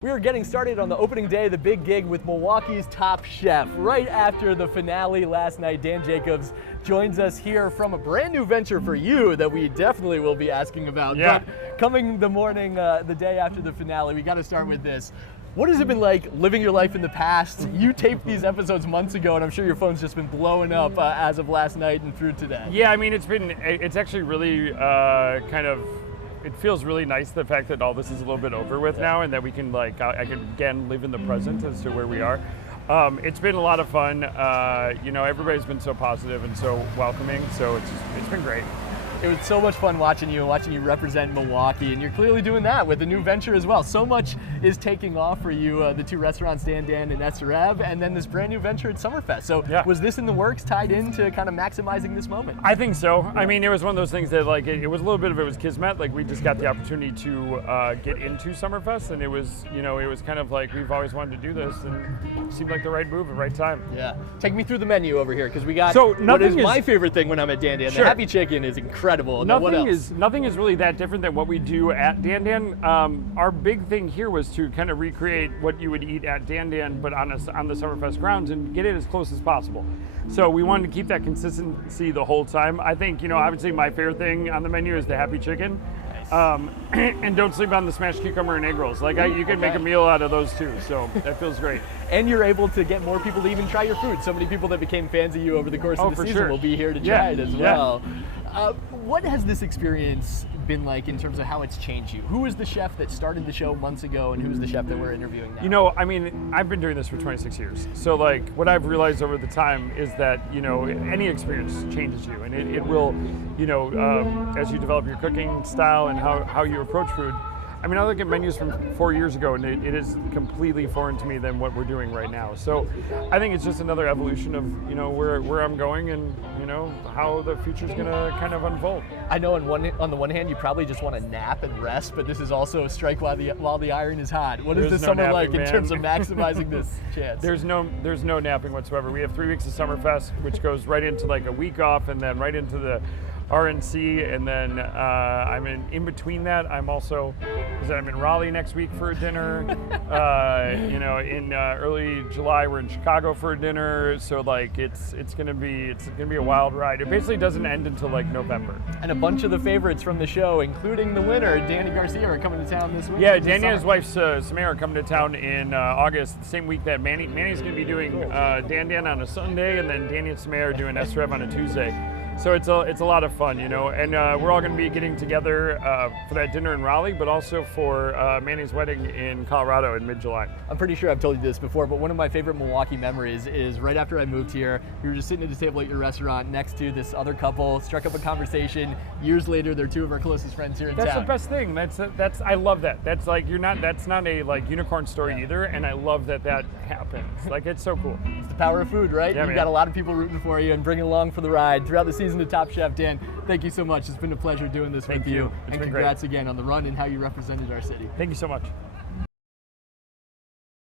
We are getting started on the opening day, the big gig with Milwaukee's top chef. Right after the finale last night, Dan Jacobs joins us here from a brand new venture for you that we definitely will be asking about. Yeah. But coming the morning, the day after the finale, we got to start with this. What has it been like living your life in the past? You taped these episodes months ago, and I'm sure your phone's just been blowing up as of last night and through today. Yeah, I mean, it's actually really it feels really nice, the fact that all this is a little bit over with now, and that we can I can again live in the present as to where we are. It's been a lot of fun. Everybody's been so positive and so welcoming, so it's been great. It was so much fun watching you represent Milwaukee, and you're clearly doing that with a new venture as well. So much is taking off for you, the two restaurants, Dan and SREV, and then this brand new venture at Summerfest. So yeah. Was this in the works, tied into kind of maximizing this moment? I think so. I mean, it was one of those things that it was a little bit of, it was kismet. We just got the opportunity to get into Summerfest, and it was kind of like we've always wanted to do this, and it seemed like the right move at the right time. Yeah. Take me through the menu over here, because we got my favorite thing when I'm at Dan. Sure. The Happy Chicken is incredible. Nothing is really that different than what we do at Dan. Our big thing here was to kind of recreate what you would eat at Dan, but on the Summerfest grounds, and get it as close as possible. So we wanted to keep that consistency the whole time. I think, obviously my favorite thing on the menu is the Happy Chicken. And don't sleep on the smashed cucumber and egg rolls. You can make a meal out of those too, so that feels great. And you're able to get more people to even try your food. So many people that became fans of you over the course of the season will be here to try it as well. What has this experience been like in terms of how it's changed you? Who is the chef that started the show months ago, and who's the chef that we're interviewing now? I've been doing this for 26 years. So what I've realized over the time is that, any experience changes you, and it will, as you develop your cooking style and how you approach food. I look at menus from 4 years ago, and it is completely foreign to me than what we're doing right now. So I think it's just another evolution of, where I'm going, and, how the future's gonna kind of unfold. I know on the one hand, you probably just want to nap and rest, but this is also a strike while the iron is hot. What is this summer like in terms of maximizing this chance? There's no napping whatsoever. We have 3 weeks of Summerfest, which goes right into a week off, and then right into the RNC, and then I'm in between that. I'm in Raleigh next week for a dinner. In early July we're in Chicago for a dinner. So it's gonna be a wild ride. It basically doesn't end until November. And a bunch of the favorites from the show, including the winner, Danny Garcia, are coming to town this week. Yeah, Danny and his wife Samara are coming to town in August, the same week that Manny's gonna be doing Dan on a Sunday, and then Danny and Samara are doing SREV on a Tuesday. So it's a lot of fun, and we're all going to be getting together for that dinner in Raleigh, but also for Manny's wedding in Colorado in mid-July. I'm pretty sure I've told you this before, but one of my favorite Milwaukee memories is right after I moved here. We were just sitting at a table at your restaurant next to this other couple, struck up a conversation. Years later, they're two of our closest friends here in town. That's the best thing. That's I love that. That's not a unicorn story either, and I love that happens. It's so cool. It's the power of food, right? Yeah, You've got a lot of people rooting for you and bringing along for the ride throughout the season to Top Chef. Dan, thank you so much. It's been a pleasure doing this with you. It's and been congrats great. again on the run and how you represented our city. Thank you so much.